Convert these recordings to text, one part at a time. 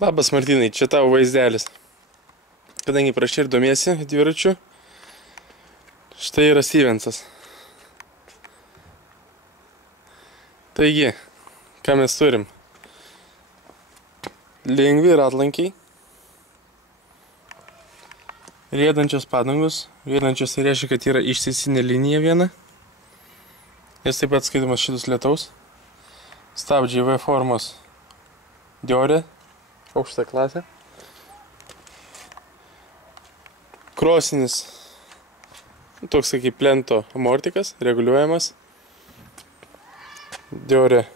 Labas Martynai, čia tavo vaizdelis. Kadangi prašai ir domiesi dviračiu, štai yra Stevensas. Taigi, ką mes turim? Lengvi ratlankiai, riedančios padangos. Riedančios tai reiškia, kad yra ištisinė linija viena. Jis taip pat skaitomas šitus lietaus. Stabdžiai V formos Diore, aukšta klasė. Krosinis, toks kaip plento amortikas, reguliuojamas. Diore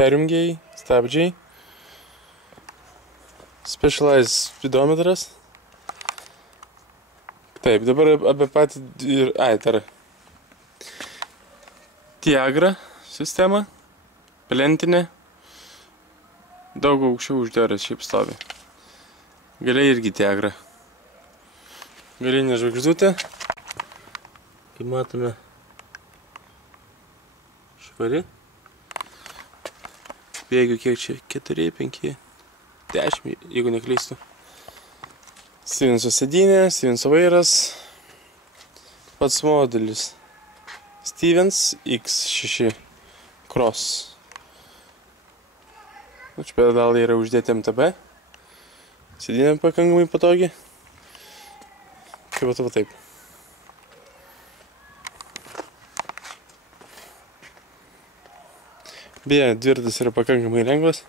perjungėjai, stabdžiai. Specialized speedometras. Taip, dabar apie patį ir... tai yra Tiagra sistema, plentinė, daug aukščiau už Diorės šiaip stovi. Galiai irgi Tiagra. Galinė žvaigždutė. Kaip matome, švari. Bėgių kiek čia? 4, 5, 10, jeigu neklystu. Stevenso sėdynė, Stevenso vairas. Pats modelis Stevens X6 Cross. Čia pedalai yra uždėti MTB. Sėdynė pakankamai patogi. Kaip va taip. Beje, dviratis yra pakankamai lengvas.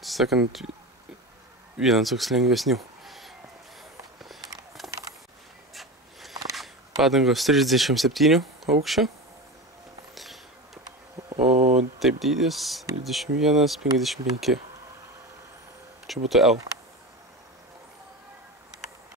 Sakant, vienas toks lengvesnių. Padangos 37 aukščio. O taip dydis 21, 55. Čia būtų L.